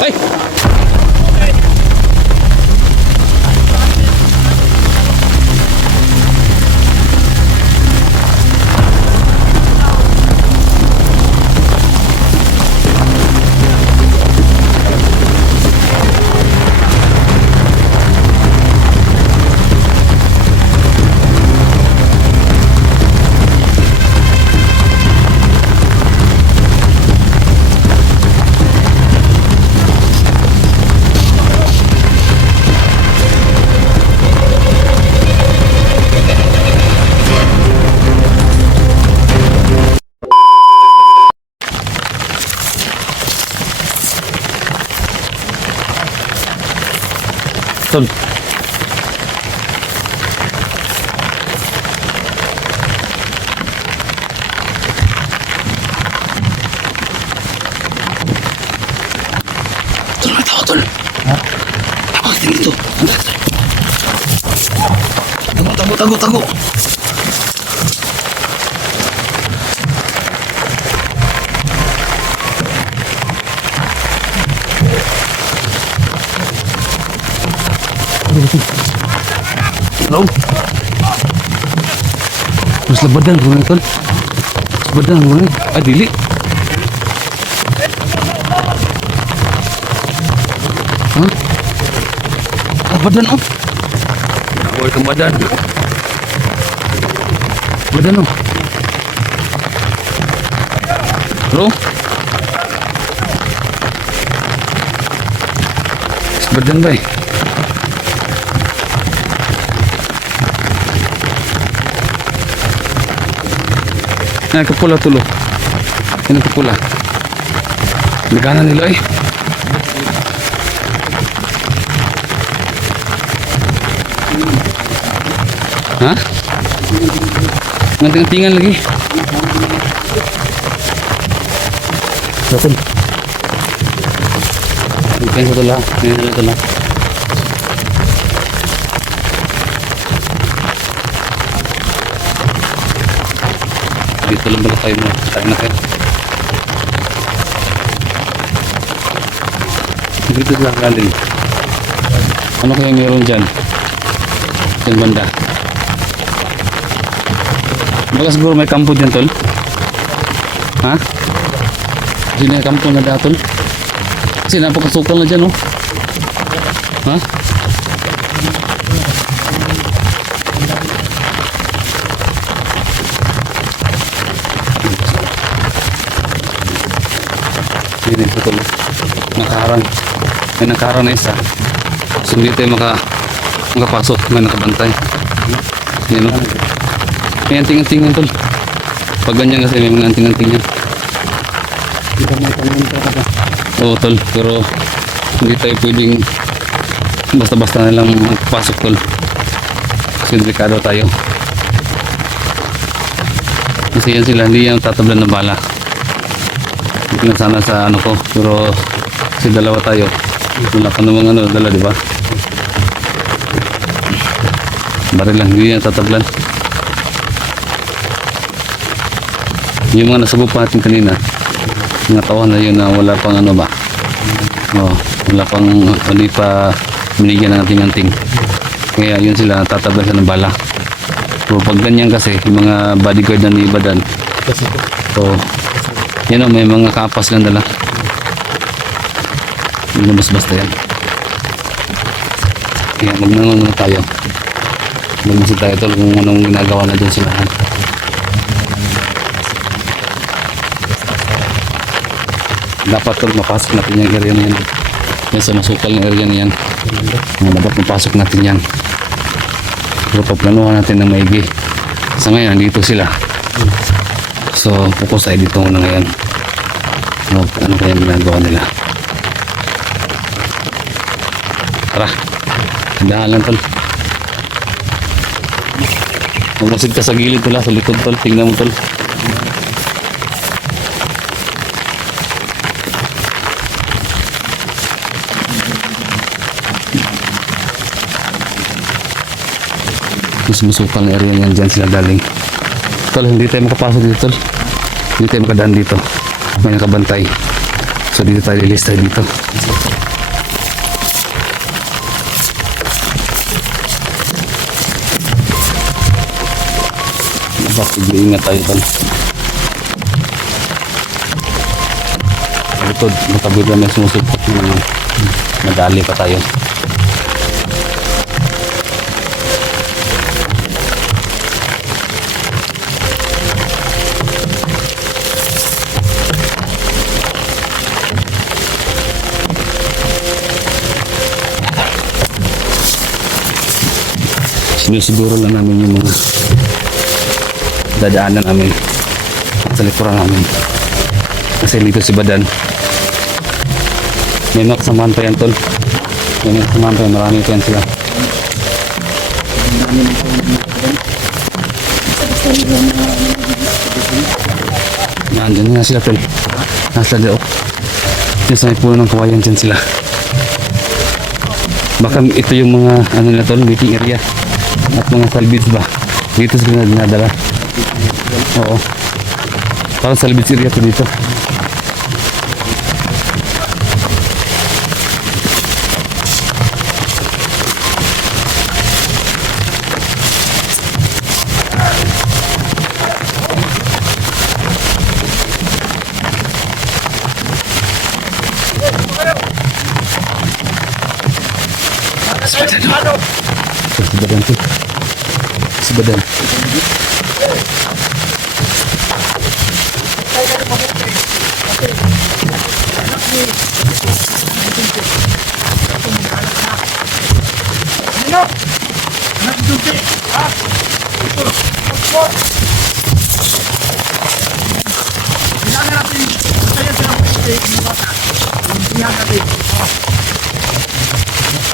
Ay! Tol. Tol, may tao, tol. Ha? Napakating dito. Tago. Hello? Mas labadan ko na, tol. Labadan ko na. Ah, dili. Ha? Labadan, oh. Nawal kang badan. Badan, oh. Hello? Badan ba eh? Yan, kapula tulo. Yan ang kapula. Nagana nila eh. Ha? Nanting-tingan lagi. Dapat. Bukan satu lah. Ini satu lah. Dito lang pala tayo mo. Tayo na kayo. Dito lang galing. Ano kaya meron dyan? Dyan banda. Baka siguro may kampo dyan, tol. Ha? Hindi na kampo na datol. Kasi napakasukal na dyan, oh. Ha? Ini betul nakaharang, may nakaharang na isa, so hindi tayo makapasok, may nakabantay. Yan o, may anting-antingan tol. Pag ganyan kasi may mga anting-antingan. Oo tol, pero hindi tayo pwedeng basta-basta na lang magpasok tol, kasi delikado tayo. Kasi yan sila, hindi yan tatablan ng bala. Hindi na sana sa ano ko, pero kasi dalawa tayo. Wala ka namang ano, dala, di ba? Baril lang, hindi na tatablan. Yung mga nasabog pa natin kanina, mga kawan na yun na wala pang ano ba? Oh, wala pang, hindi pa binigyan ng anting-anting. Kaya yun sila, tatablan sila ng bala. So pag ganyan kasi, yung mga bodyguard na ni Ibadan, so yan o, may mga kapas lang dala. Hindi na basta yan. Kaya magnangon na tayo. Magmasid tayo tol kung anong ginagawa na dyan sila. Dapat tol mapasok natin yung area na yan. Yan sa masukal ng area na yan. Dapat mapasok natin yan. Pero paplanuhan natin ng maigi. Sa ngayon, dito sila. So, focus tayo dito muna ngayon. Ano kaya ginagawa nila? Tara. Tindahan lang tol. Magmasid ka sa gilid tol, sa likod tol. Tingnan mo tol. Mas masukal na area yan, dyan sila galing. Tol, hindi tayo makapasok dito tol. Hindi tayo makadaan dito. May nakabantay. So dito tayo, lilis tayo dito. Sige, ingat tayo tol. Ito, matabi lang yung sumusupot ng madali pa tayo. Sinusiguro lang namin yung mga dadaanan namin sa likuran namin kasi dito si Badan may makasamahan pa yan tol, may makasamahan pa yan, marami pa yan sila. Nandun nga sila tol, nasa loob dyan sa may puno ng kawayan, dyan sila. Baka ito yung mga ano nila tol, meeting area at mga salvage ba dito sila dinadala. Oo. Parang salvage area to dito. Si Badan to. Si Badan.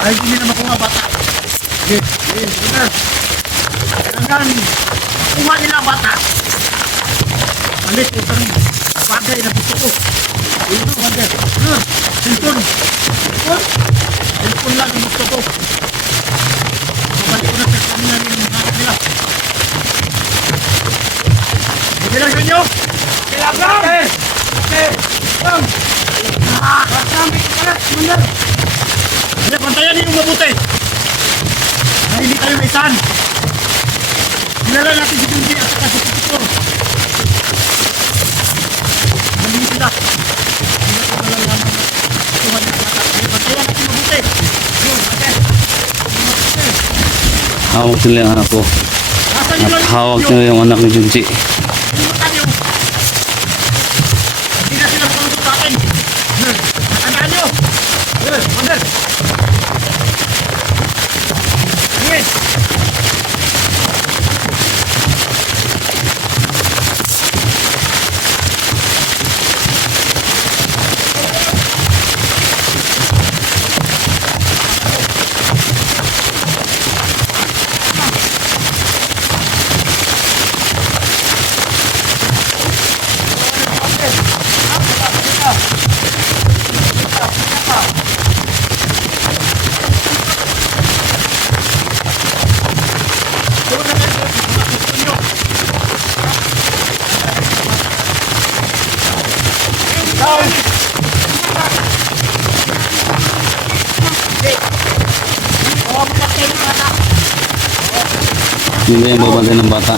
Ay, hindi naman ko nga bata. Benar. Kailangan kuha nila ang bata. Alit, utang bagay na gusto ko. Ito, bagay. Cellphone. Cellphone lang ang gusto ko. Mabalik ko na sa kanila rin ang hanap nila. Hindi lang sa inyo. Kailangan! Okay. Kasama yung karat. Mandar. Hindi, pantayan niyo mabuti. Na hindi tayo maisahan. Dinala natin si Junji at saka si Tito. Nandito sila. Hindi ko na lang naman tuhan ng bata. Pantayan natin mabuti. Yun, ate. Hawak nila yung anak ko. At hawak nila yung anak ni Junji. Limutan nyo. Hindi na sila makalungkot sa akin. Natandaan nyo. Mandal. Yes. Hindi yung babagay ng bata.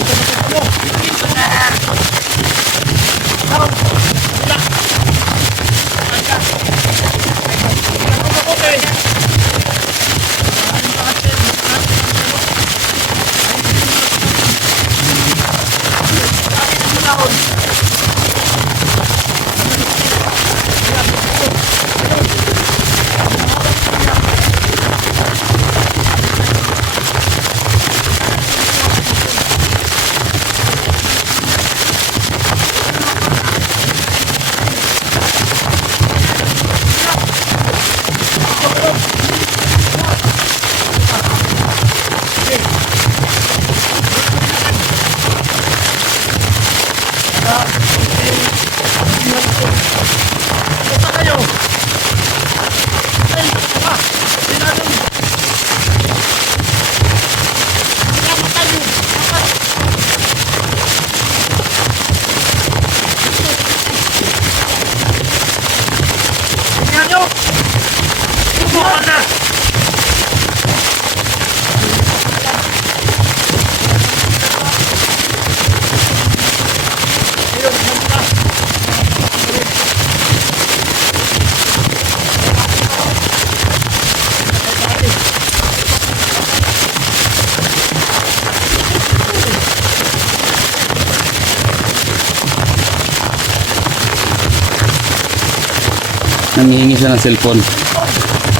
nangihingi siya ng cellphone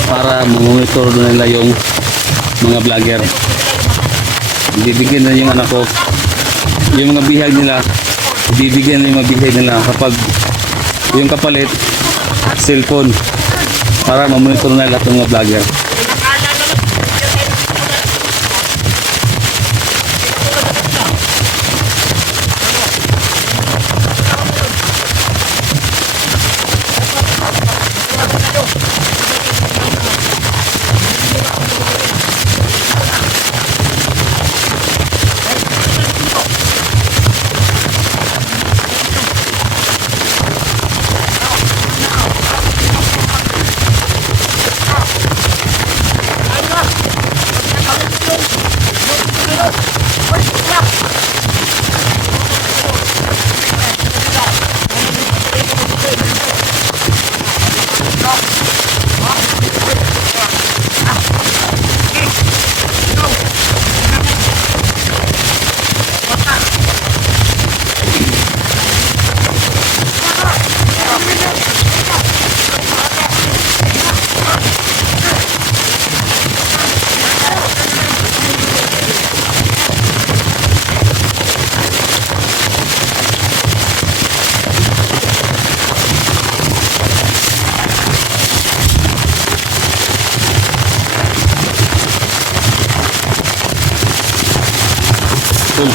para monitor nila yung mga vlogger. Bibigyan na yung anak ko yung mga bihag nila, bibigyan na yung mga bihag nila kapag yung kapalit cellphone para mamonitor na lahat ng mga vlogger. Tol.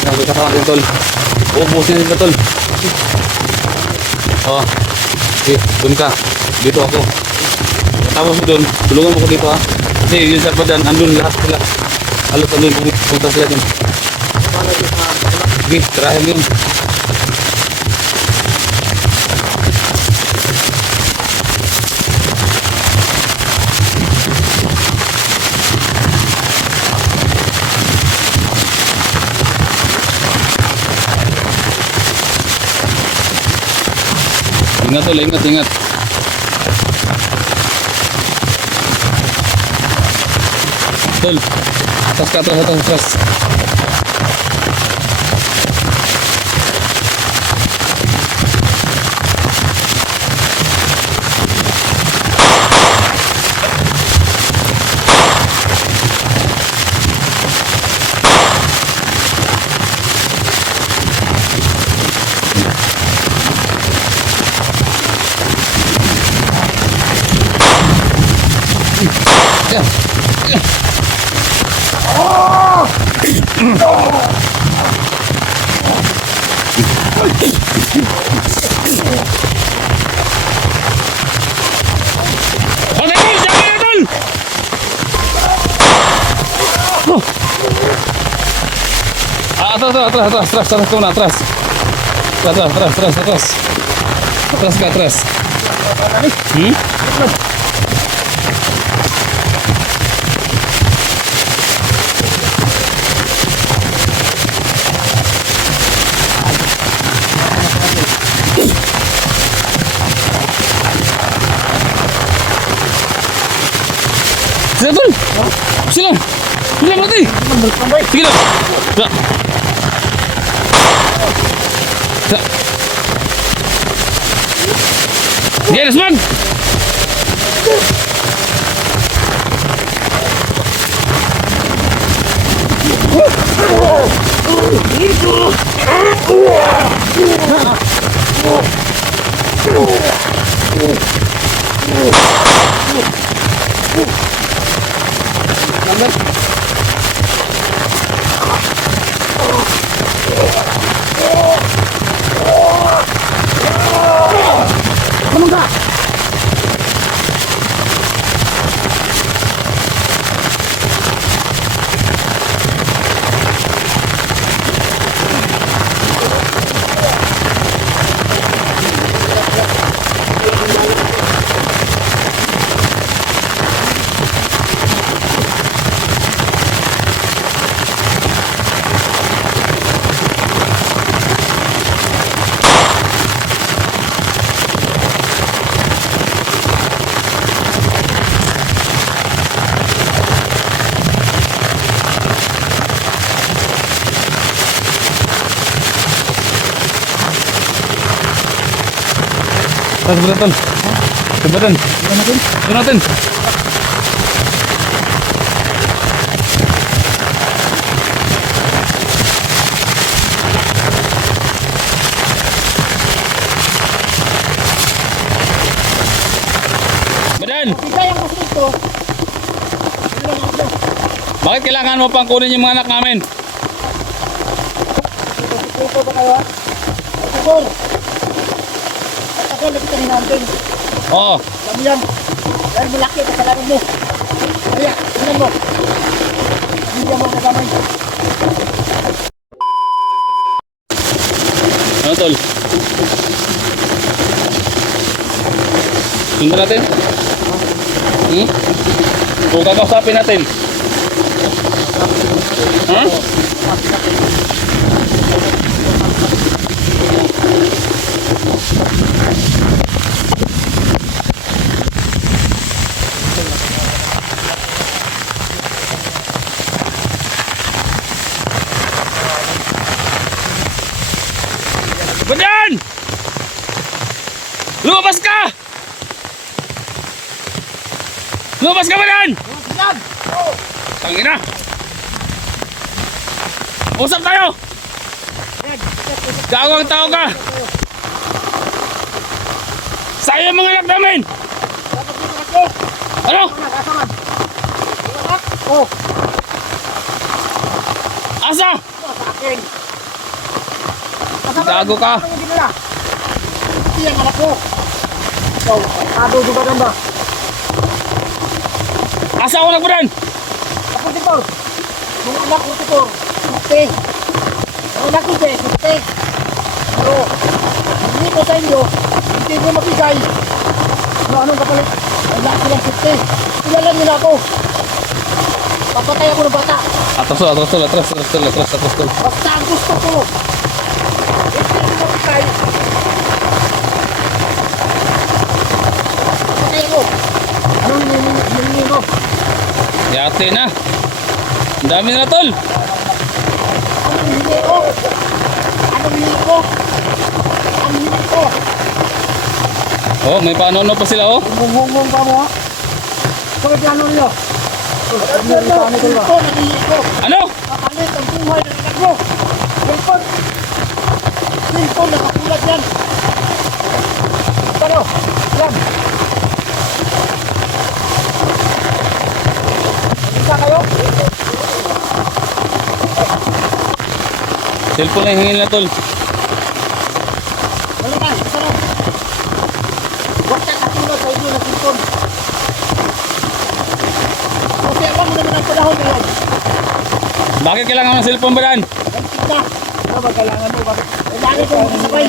Sabi ka sa akin, Tol. Ubusin nila, Tol. Oh. Okay, dun ka. Dito ako. Tapos doon, tulungan mo ko dito, ha. Kasi yung sa badan, andun lahat sila. Halos andun, punta sila dun. Okay, tarahin yun. Ingat, Tol, ingat, ingat. Tol, atas ke atas, atas, atas. Ya, ya. Atrás, atrás, atrás, atrás, atrás, atrás, atrás. Atrás, atrás, atrás, atrás. Atrás ke atrás. Sila, Tol. Sila. Sila berarti. Sige lang. Ya. Ya. Di atas, man. Tara, sebelah tol. Sebelah. Sebelah natin. Badan, Bigay ang gusto ito. bakit kailangan mo pang kunin yung mga anak namin? Ito ba kayo? Siguro. At ako nakitain natin. Oo. Kami yan. Dahil malaki ang kasalanan mo. Kaya, tingnan mo. Hindi mo nagamay. Ano tol? Sundan natin? Hmm? O kakausapin natin? Ha? Badan! Lumabas ka! Lumabas ka, Badan! Yan! Oh! Tangina! Usap tayo! Gago ang tao ka! Sayang mga anak namin! Dapat dito ako. Ano? Nakasaman. Anak? Oh! Asa? Ito, sa akin. Gago ka. Ano yung ginala? Hindi ang anak ko. Ikaw, tado juga ka ba? Asa ako nagbadan? Ako dito. Yung anak ko dito. Sinte. Yung anak ko dito. Sinte. Pero, hindi ko sa inyo. Hindi ko mabigay. Anong kapalit? Wala silang sinte. Kilala nyo na ako. Papatay ako ng bata. Atras tol. Basta ang gusto ko. Hindi ko mabigay. Papatay ako. Anong hinihingi mo? Yate na. Ang dami na tol. Anong hinihingi ko? Anong hinihingi ko? Ang hinihingi ko. Oh, may paano pa sila oh. Humungong ka mo ha? Kaya plano nyo? Ito, naghihingi ko. Ano? Kapalit ang buhay ng anak mo. Cellphone. Cellphone, nakapulad yan. Ano? Yan. Isa kayo? Cellphone lang hingin na tol. Wala na, isa na. Huwag ka katulad sa inyo na cellphone. Kasi alam mo naman ang panahon na yan. Bakit kailangan ng cellphone Badan? Gantik na. Ano ba kailangan mo? Bakit? Kailangan ko makasabay.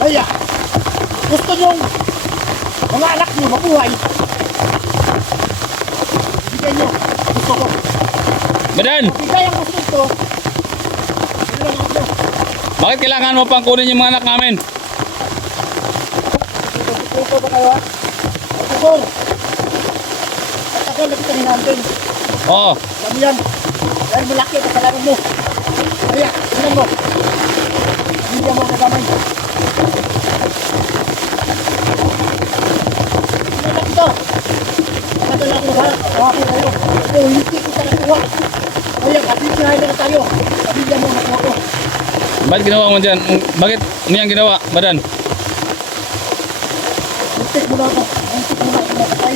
Kaya, gusto nyo mga anak nyo mabuhay. Bigyan nyo. Gusto ko. Badan, Bigay ang gusto ito. Ano lang ako. bakit kailangan mo pang kunin yung mga anak namin? Ito ba kayo ha? Siguro. At ako nakitain natin. Oo. Kami yan. Dahil malaki ang kasalanan mo. Kaya, tingnan mo. Hindi mo nagamay. Tingnan ito. Nakadala ko ha. Kahapon kayo. Ito, hindi kita nakuha. Kaya, kapitirahin na tayo. Pamilya mo nakuha ko. Bakit ginawa mo dyan? Bakit mo yan ginawa Badan? Muntik mo na ako. Muntik mo na ako nakatay.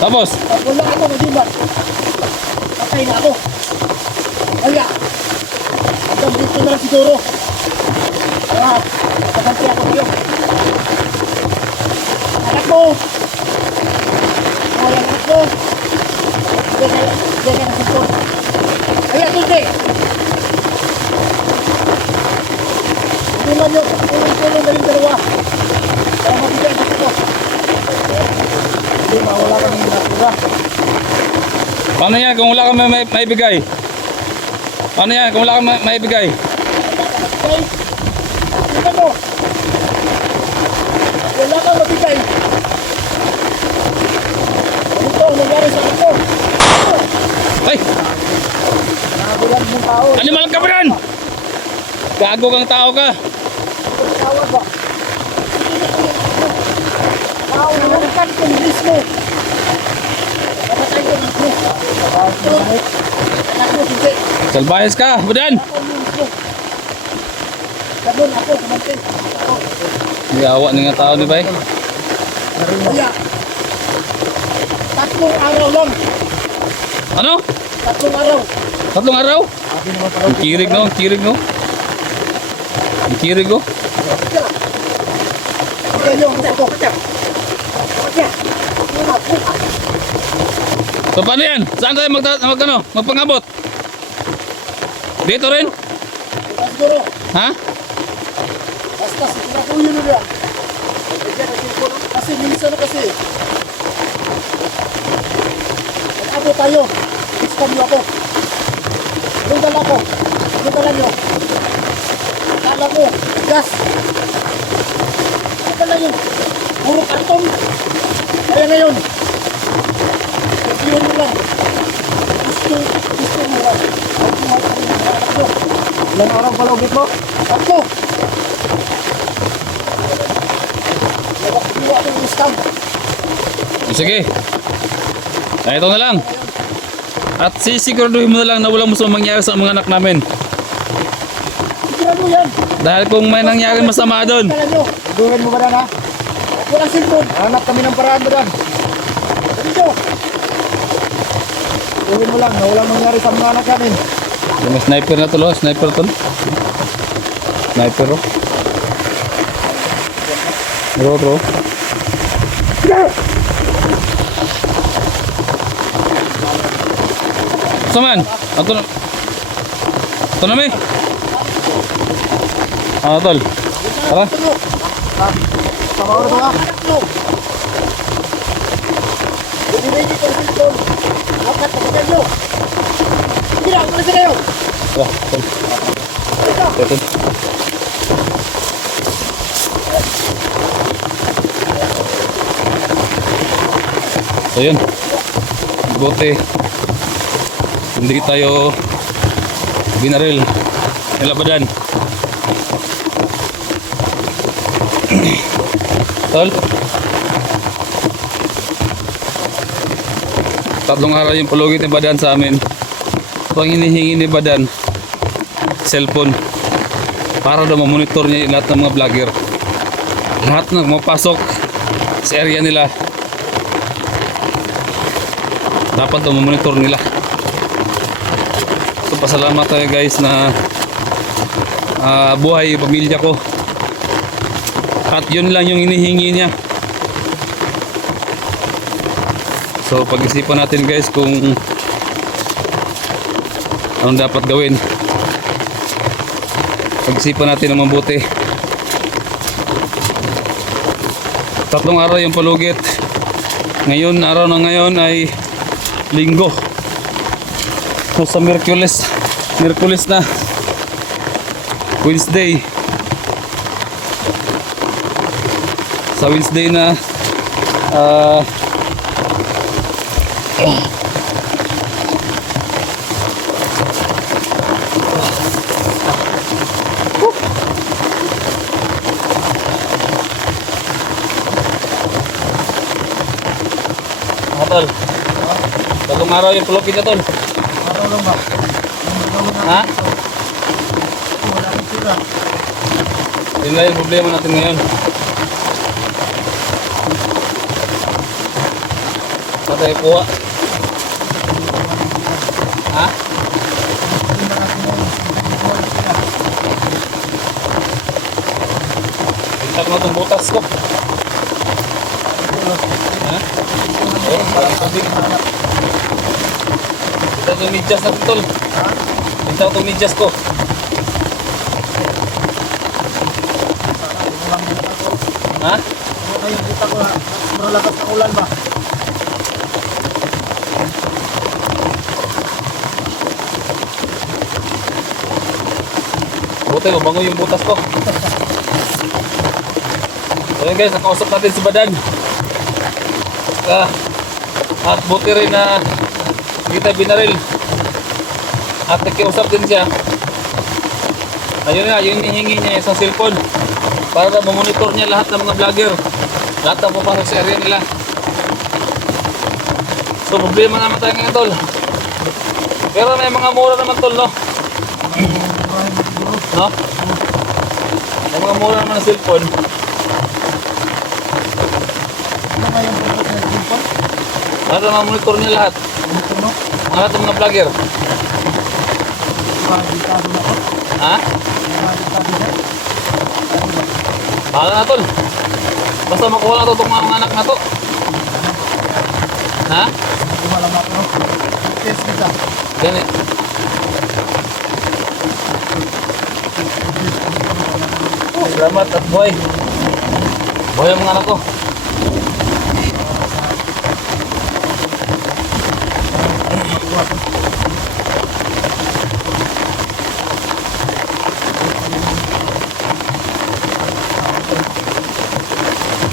Tapos, Pag wala ako, nadiba. Patay na ako. Kaya, hanggang dito na lang siguro. Kaya, nakaganti ako sa'yo. Anak mo! Ay, anak mo! Hindi ka na sipon. Kaya, hindi! Hindi man yun, tulong-tulong na yung dalawa. Kaya mabigay gusto ko. Hindi, mawala kami yung natura. paano yan kung wala kang maibigay? Paano yan kung wala kang maibigay? Okay? Tingnan mo. Wala kang mabigay. Ito ang nangyari sa akin mo. Ay! Nakabulan mong tao. Animal ka Badan! Gago kang tao ka! Tawag ba? Nauurukan kong mismo. Kapatay ko mismo. Anak mo, hindi. Salbayas ka, Badan! Ako mismo. Sabon ako, kumante. Ako. May awa na nga tao ni Bay. Kaya, 3 araw lang. Ano? 3 araw. 3 araw? Ang kirig no, ang kirig no. Ang kirig oh. Kaya. Kaya yung ako. Kaya. Kaya. So paano yan? Saan tayo magpangabot? Dito rin? Siguro. Ha? Basta siguro ko yun na. Kasi minsan kasi. Nag-abot tayo. Ispan niyo ako. Anong dala ko? Anong dala niyo? Dala ko. Gas. Ano dala yun? Puro karton. Kaya ngayon. Sabihin mo lang. Gusto mo lang. Ilang araw pala ulit mo? 3. Nagkakuha ko yung scam. Sige. Ay, ito na lang. At sisiguraduhin mo na lang na walang masama mangyari sa mga anak namin. Sigurado yan. Dahil kung may nangyari masama doon. Kala nyo. Siguraduhin mo ba na? Walang cellphone. Hanap kami ng paraan doon. Sabi nyo. Siguraduhin mo lang na walang mangyari sa mga anak namin. Yung may sniper na tulo, sniper to. Sniper oh. Bro. Saman, ato na. Ito na may. Tol. Tara. Sama ko na ba? Ready ko sa cellphone. Dapat pakita nyo. Sige na, umalis na kayo. Tara, tol. Ito. So yun. Buti. Hindi tayo binaril. Nilabadan. Tol. 3 araw yung palugit ni Badan sa amin. So ang hinihingi ni Badan, cellphone. Para daw mamonitor niya lahat ng mga vlogger. Lahat ng mapasok sa area nila. Dapat daw mamonitor nila. So pasalamat tayo guys na buhay yung pamilya ko. At yun lang yung hinihingi niya. So pag-isipan natin guys kung anong dapat gawin. Pag-isipan natin ng mabuti. 3 araw yung palugit. Ngayon, araw na ngayon ay Linggo. So sa Miyerkules na Wednesday. Sa Wednesday na tol. 3 araw yung pulokit na tol. Araw lang ba? Ha? Wala akong tira. Yun lang yung problema natin ngayon. Saan tayo kuha? Ha? Pintak mo itong butas ko. Ha? Oh, parang tubig. Pintak itong medyas na tol. Pintak itong medyas ko. Ha? Ayun, kita ko ha. Sobrang lakas ng ulan ba? Buti, mabango yung butas ko. So yun guys, nakausap natin si Badan. At buti rin na kita binaril. At nakiusap din siya. Ayun nga, yung hinihingi niya isang cellphone para na mamonitor niya lahat ng mga vlogger. Lahat ang pupasok sa area nila. So, problema naman tayo ngayon, tol. Pero may mga mura naman, tol, no? No? May mga mura naman na cellphone. Ano nga yung pagkat na cellphone? Lahat ang mga monitor niya lahat. Ito no? Lahat ng mga vlogger. Pagkitado na ko. Ha? Pagkitado na. Bahala na, tol. Basta makuha lang to itong mga anak na to. Ha? Lumalang ako no? Test kita. Ganit. Salamat at buhay. Buhay ang mga anak ko.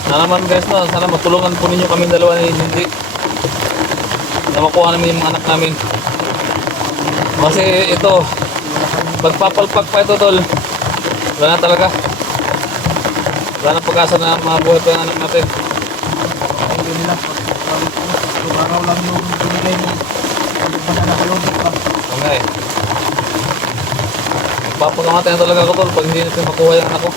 Na naman guys, no, sana matulungan po ninyo kaming dalawa ni Hindi na makuha namin yung mga anak namin. Kasi ito, pagpapalpak pa ito, tol, wala na talaga. Wala na pag-asa na mabuhay pa yung anak natin. Hindi nila. Araw lang yung binigay mo. Hindi pa na nakalogit pa. Oo nga eh. Magpapakamatay na talaga ako, tol, pag hindi natin makuha yung anak ko.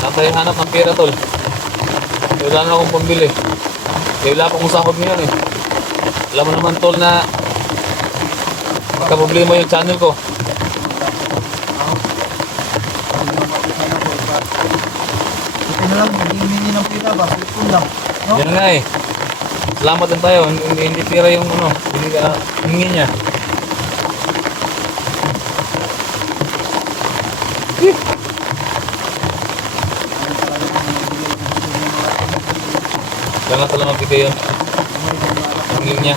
Saan tayo hanap ng pera, tol? Wala na akong pambili. Wala pa akong sahod ngayon eh. Alam mo naman, tol, na magka-problema yung channel ko. Ito na lang, hindi ng pita ba? Ito lang. No? Yan nga eh. Salamat din tayo. Hindi pera yung ano, hindi ka hingi niya. Kaya nga talagang magbigay yun. Hingi niya.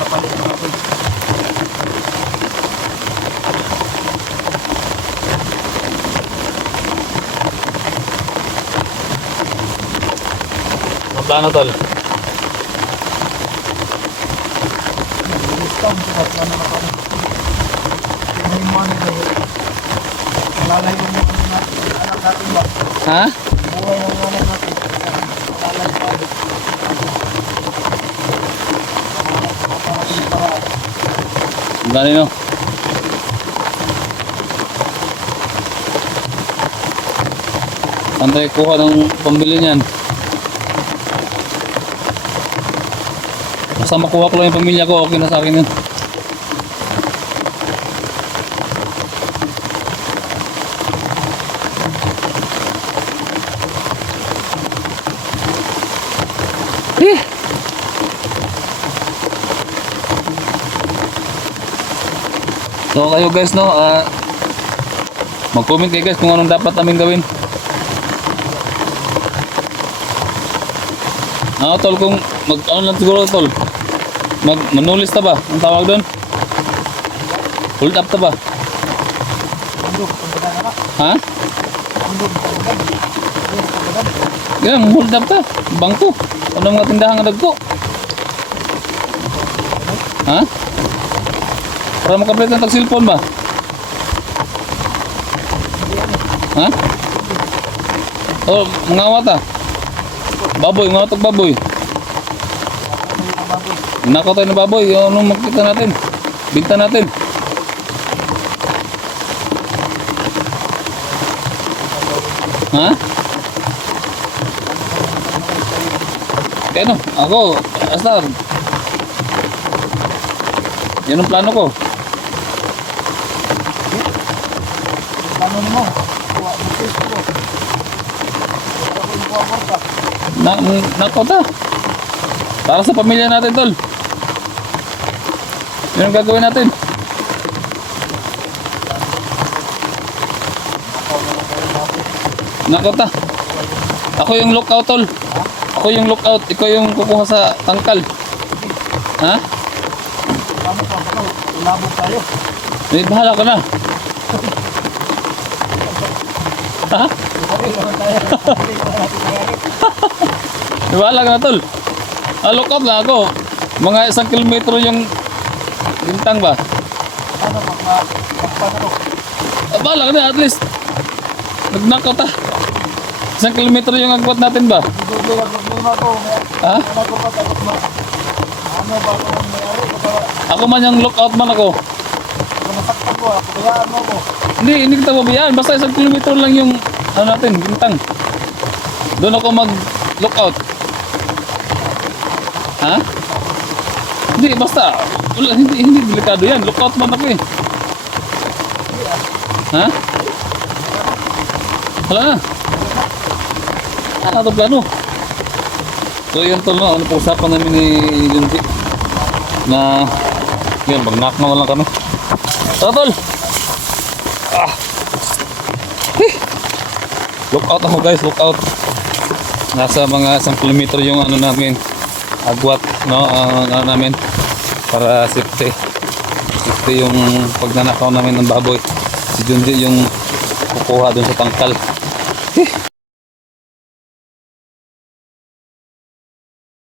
Ang plano, tol. Discount sa na nakapano. May money na yun. Malalay yung anak natin ba? Ha? Buhay ng anak natin. Malalay pa. Gani no? Saan tayo kuha ng pambili niyan? Basta makuha ko lang yung pamilya ko, okay na sa akin yun. Eh! So kayo guys, no, mag-comment kayo guys kung anong dapat namin gawin. Tol, kung ano lang siguro, tol, manulis ta ba? Ang tawag doon? Hold up ta ba? Ha? Yan, hold up ta. Bangko. Ano mga tindahan nga dagko? Ha? Para makapit ng tag-cellphone ba? Ha? Oh, mga awata. Baboy, mga tag baboy. Nakaw tayo ng baboy. Ano makikita natin? Bigta natin. Ha? Kaya ano? Ako, Astar. Yan ang plano ko. Ano mo? Butis ko. Nako ta. Para sa pamilya natin, tol. Yan ang gagawin natin. Nako ta. Ako yung lookout, tol. Ako yung lookout. Ikaw yung kukuha sa tangkal. Ha? Tama pa ako. Ilabog tayo. Eh, bahala ka na. Ha? Okay, naman tayo. Hindi ko natin nangyari. Bahala ka na, tol. Lookout lang ako. Mga 1 kilometro yung Bintang ba? Ano, magpano. Bala ka na, at least. Nag-knockout ah. Isang kilometro yung agwat natin ba? Hindi problema ko. Ha? Ano ko pa, tapos ano ba kung may-ari? Baka Ako man yung lookout man ako. nasaktan ko, kayaan mo ko. Hindi kita babayaan. Basta isang kilometro lang yung ano natin, bintang. Doon ako mag-lookout. Ha? Hindi, basta. Wala, hindi delikado yan. Lookout man ako eh. Ha? Wala na. Ano ito plano? So yun tol, no? Ano po usapan namin ni Junji? Na yun, mag-knock na lang kami. Tara tol! Look out ako guys, look out. Nasa mga 1 kilometro yung ano namin, agwat, no, ano namin, para safety. Safety yung pagnanakaw namin ng baboy. Si Junji yung kukuha dun sa tangkal.